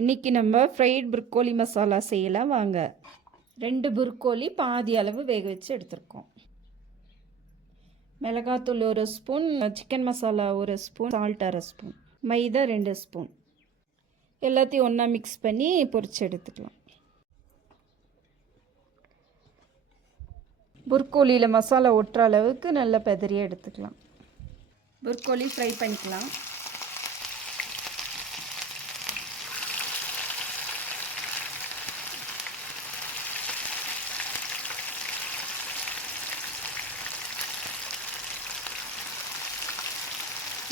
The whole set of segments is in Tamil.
இன்றைக்கி நம்ம ஃப்ரைட் புரோக்கோலி மசாலா செய்யலாம் வாங்க. 2 புரோக்கோலி பாதி அளவு வேக வச்சு எடுத்துருக்கோம். மிளகாத்தூள் 1 spoon, chicken masala 1 spoon, salt 1/2 spoon, maida 2 spoon. எல்லாத்தையும் ஒன்றா மிக்ஸ் பண்ணி பொரிச்சு எடுத்துக்கலாம். புரோக்கோலியில் மசாலா ஒட்டுற அளவுக்கு நல்லா பெதறியாக எடுத்துக்கலாம். புரோக்கோலி ஃப்ரை பண்ணிக்கலாம்.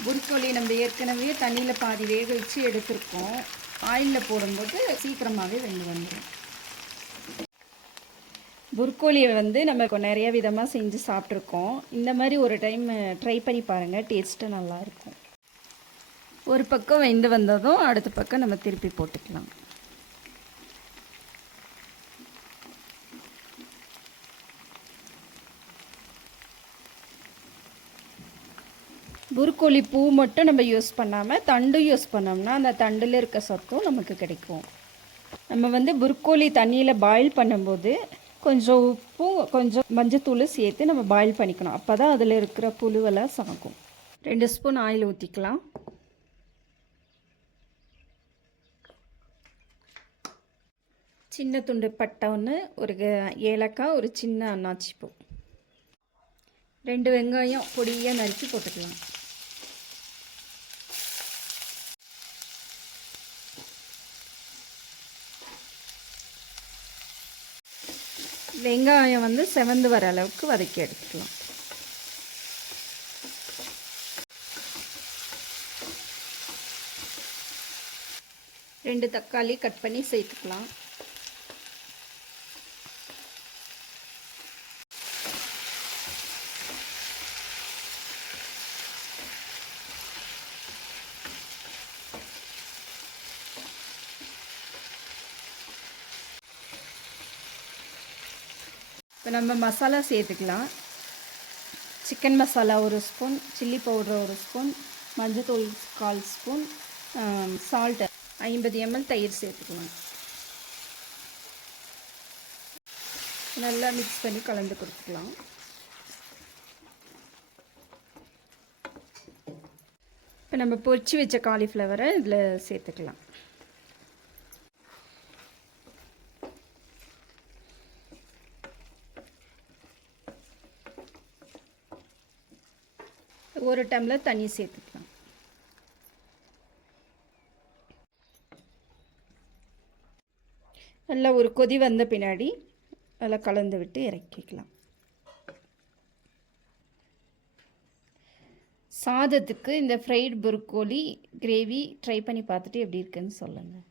புரோக்கோலி நம்ம ஏற்கனவே தண்ணியில் பாதி வேக வச்சு எடுத்துருக்கோம். ஆயிலில் போடும்போது சீக்கிரமாகவே வெந்து வந்துடும். புரோக்கோலியை நம்ம நிறைய விதமாக செஞ்சு சாப்பிட்ருக்கோம். இந்த மாதிரி ஒரு டைம் ட்ரை பண்ணி பாருங்கள், டேஸ்ட்டு நல்லாயிருக்கும். ஒரு பக்கம் வெந்து வந்ததும் அடுத்த பக்கம் நம்ம திருப்பி போட்டுக்கலாம். புரோக்கோலி பூ மட்டும் நம்ம யூஸ் பண்ணாமல் தண்டு யூஸ் பண்ணோம்னா அந்த தண்டில் இருக்க சத்தும் நமக்கு கிடைக்கும். நம்ம புரோக்கோலி தண்ணியில் பாயில் பண்ணும்போது கொஞ்சம் உப்பு கொஞ்சம் மஞ்சத்தூள் சேர்த்து நம்ம பாயில் பண்ணிக்கணும். அப்போ தான் அதில் இருக்கிற புழுவெல்லாம் சாகும். 2 ஸ்பூன் ஆயில் ஊற்றிக்கலாம். சின்ன துண்டு பட்டை ஒன்று, ஒரு ஏலக்காய், ஒரு சின்ன அன்னாச்சி பூ, 2 வெங்காயம் பொடியாக நறுக்கி போட்டுக்கலாம். வெங்காயம் செவந்து வர அளவுக்கு வதக்கி எடுத்துக்கலாம். ரெண்டு தக்காளி கட் பண்ணி சேர்த்துக்கலாம். இப்போ நம்ம மசாலா சேர்த்துக்கலாம். Chicken masala 1 spoon, chilli powder 1 spoon, மஞ்சத்தூள் 1/4 ஸ்பூன், சால்ட் 50 ml, தயிர் சேர்த்துக்கலாம். நல்லா மிக்ஸ் பண்ணி கலந்து கொடுத்துக்கலாம். இப்போ நம்ம பொரிச்சு வச்ச காலிஃப்ளவரை இதில் சேர்த்துக்கலாம். ஒரு டம்ளர் தண்ணி சேர்த்துக்கலாம். நல்லா ஒரு கொதி வந்த பின்னாடி நல்லா கலந்து விட்டு இறக்கிக்கலாம். சாதத்துக்கு இந்த ஃப்ரைட் புரோக்கோலி கிரேவி ட்ரை பண்ணி பார்த்துட்டு எப்படி இருக்குன்னு சொல்லுங்கள்.